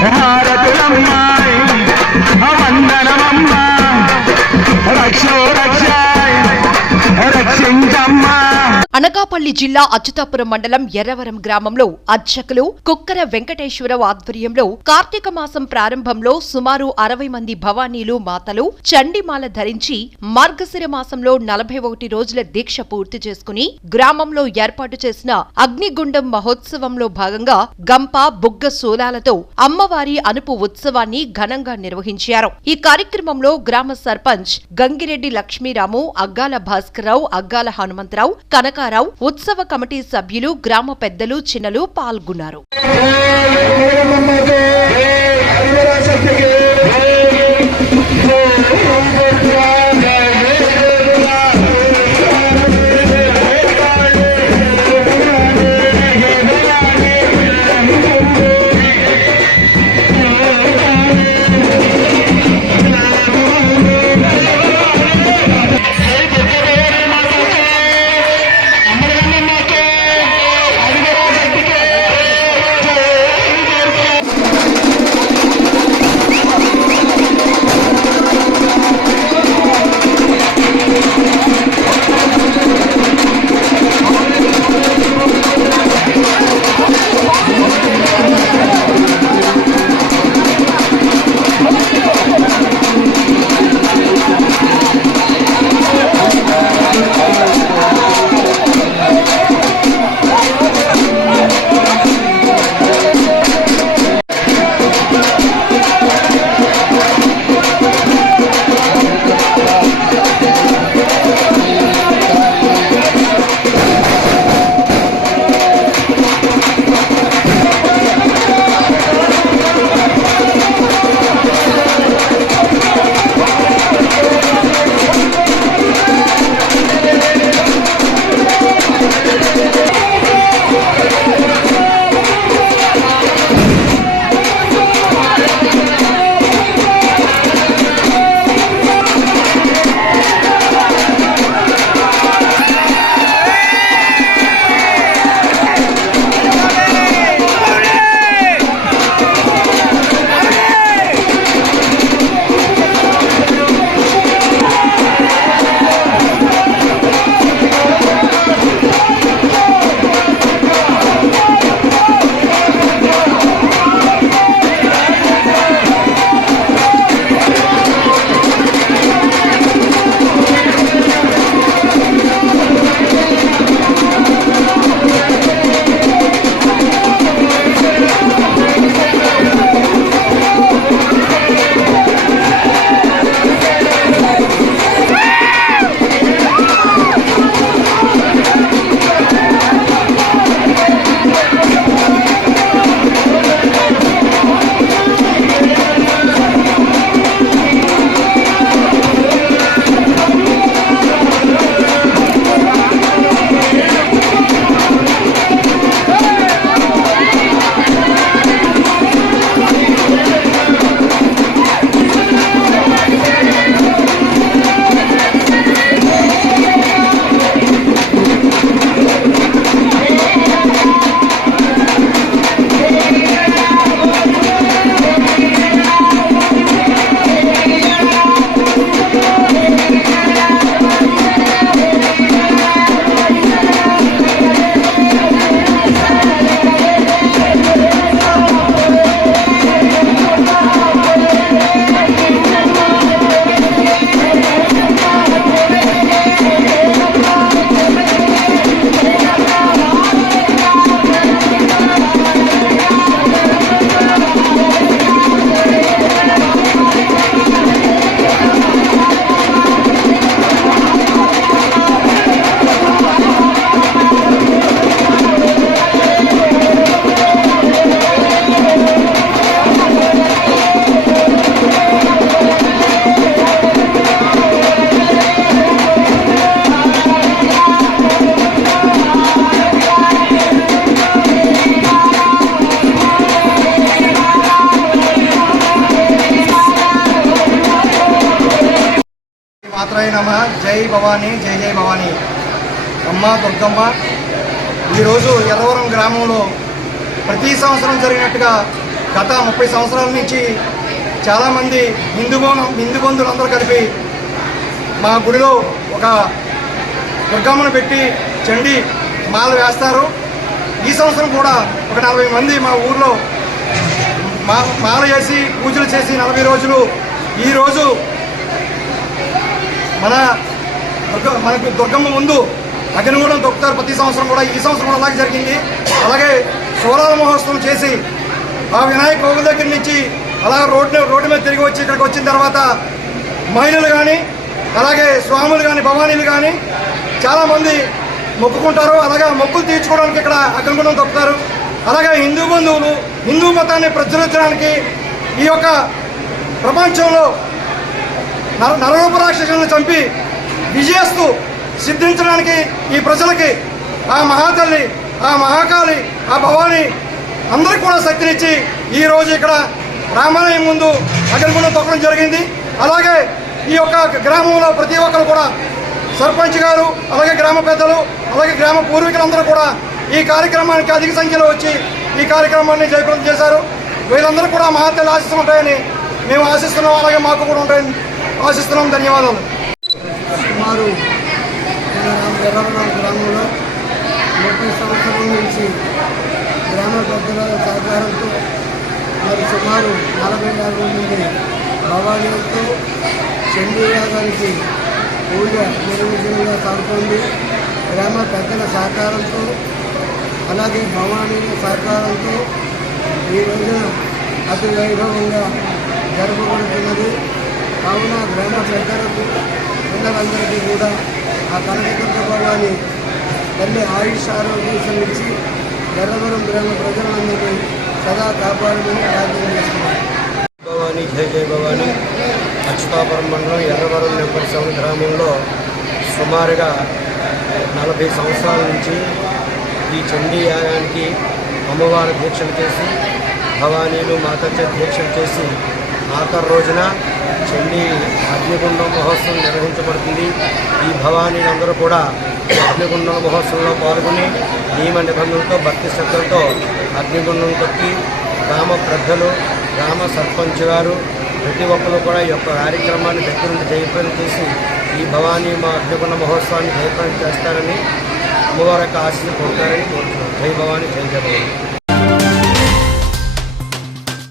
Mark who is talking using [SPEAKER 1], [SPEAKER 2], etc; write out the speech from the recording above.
[SPEAKER 1] Ah!
[SPEAKER 2] Anakapalli జిల్లా అచ్యుతాపురం మండలం ఎర్రవరం గ్రామంలో అర్చకులు కుక్కర వెంకటేశ్వరరావు ఆధ్వర్యంలో కార్తీక మాసం ప్రారంభంలో సుమారు అరవై మంది భవానీలు మాతలు చండిమాల ధరించి మార్గశిర మాసంలో నలభై ఒకటి రోజుల దీక్ష పూర్తి చేసుకుని గ్రామంలో ఏర్పాటు చేసిన అగ్నిగుండం మహోత్సవంలో భాగంగా గంప బుగ్గ సూలాలతో అమ్మవారి అనుపు ఉత్సవాన్ని ఘనంగా నిర్వహించారు. ఈ కార్యక్రమంలో గ్రామ సర్పంచ్ గంగిరెడ్డి లక్ష్మీరాము అగ్గాల భాస్కరరావు అగ్గాల హనుమంతరావు కనకారావు ఉత్సవ కమిటీ సభ్యులు గ్రామ పెద్దలు చిన్నలు పాల్గొన్నారు.
[SPEAKER 3] మాత్రమే నమ. జై భవానీ జై జై భవానీ. అమ్మ దుర్గమ్మ ఈరోజు ఎర్రవరం గ్రామంలో ప్రతి సంవత్సరం జరిగినట్టుగా గత ముప్పై సంవత్సరాల నుంచి చాలామంది హిందూ బో- హిందూ బంధువులందరూ కలిపి మా గుడిలో ఒక దుర్గమ్మను పెట్టి చండి మాల వేస్తారు. ఈ సంవత్సరం కూడా ఒక నలభై మంది మా ఊర్లో మా మాల చేసి పూజలు చేసి నలభై రోజులు ఈరోజు మన దుర్గ మనకు దుర్గమ్మ ముందు అగ్నిగూడెం దొక్కుతారు ప్రతి సంవత్సరం కూడా. ఈ సంవత్సరం కూడా అలాగే జరిగింది. అలాగే సోలాల మహోత్సవం చేసి ఆ వినాయక కోవిల దగ్గర నుంచి అలా రోడ్డు రోడ్డు మీద తిరిగి వచ్చి ఇక్కడికి వచ్చిన తర్వాత మహిళలు కానీ అలాగే స్వాములు కానీ భవానీలు కానీ చాలామంది మొక్కుకుంటారు. అలాగే మొక్కులు తీర్చుకోవడానికి ఇక్కడ అగ్నిగుణం తొక్కుతారు అలాగే హిందూ బంధువులు హిందూ మతాన్ని ప్రచురించడానికి ఈ యొక్క ప్రపంచంలో నర నరరూప రాక్షసులను చంపి విజయస్తు సిద్ధించడానికి ఈ ప్రజలకి ఆ మహాతల్లి ఆ మహాకాళి ఆ భవాని అందరికి కూడా శక్తినిచ్చి ఈ రోజు ఇక్కడ రామాలయం ముందు అగ్నిగుండం తొక్కడం జరిగింది. అలాగే ఈ యొక్క గ్రామంలో ప్రతి ఒక్కరు కూడా సర్పంచ్ గారు అలాగే గ్రామ పెద్దలు అలాగే గ్రామ పూర్వీకులందరూ కూడా ఈ కార్యక్రమానికి అధిక సంఖ్యలో వచ్చి ఈ కార్యక్రమాన్ని జయప్రదం చేశారు. వీళ్ళందరూ కూడా మహాతల్లి ఆశిస్తుంటాయని మేము ఆశిస్తున్నాం అలాగే మాకు కూడా ఉంటాయని ఆశిస్తున్నాం. ధన్యవాదాలు.
[SPEAKER 4] సుమారు గ్రామంలో ముప్పై సంవత్సరాల నుంచి గ్రామ పెద్దల సహకారంతో మరి సుమారు నలభై నాలుగు మంది భవానీలతో చండీయాగానికి పూజ నిర్వహించడంగా సాగుతోంది. గ్రామ పెద్దల సహకారంతో అలాగే భవానీల సహకారంతో ఈ రోజున అతి వైభవంగా జరపబడుతున్నది కావున గ్రామ ప్రజలకు పిల్లలందరికీ కూడా ఆ కనకదుర్గ భవాని తల్లి ఆయుష్ ఆరోగ్యం ఇచ్చి ఎర్రవరం గ్రామ ప్రజలందరినీ సదా కాపాడమని ప్రార్థన చేస్తున్నారు
[SPEAKER 5] భవాని జయ జయ భవాని. అచ్యుతాపురం మండలం ఎర్రవరం నెంబర్ గ్రామంలో సుమారుగా నలభై సంవత్సరాల నుంచి ఈ చండీ యాగానికి అమ్మవారి దీక్షలు చేసి భవానీలు మాతచ్చ దీక్షలు చేసి ఆఖరి రోజున చెల్లి అగ్నిగుండం మహోత్సవం నిర్వహించబడుతుంది. ఈ భవానీలందరూ కూడా అగ్నిగుండం మహోత్సవంలో పాల్గొని నియమ నిబంధనలతో భక్తి శ్రద్ధలతో అగ్నిగుండం తొక్కి గ్రామ ప్రజలు గ్రామ సర్పంచ్ గారు ప్రతి ఒక్కరు కూడా ఈ యొక్క కార్యక్రమాన్ని దగ్గర జయప్రదం చేసి ఈ భవానీ మా అగ్నిగుండ మహోత్సవాన్ని జయప్రదం చేస్తారని అమ్మవారి యొక్క ఆశీస్సు పొందుతారని కోరుతున్నాను జై భవానీ జై జయ భవానీ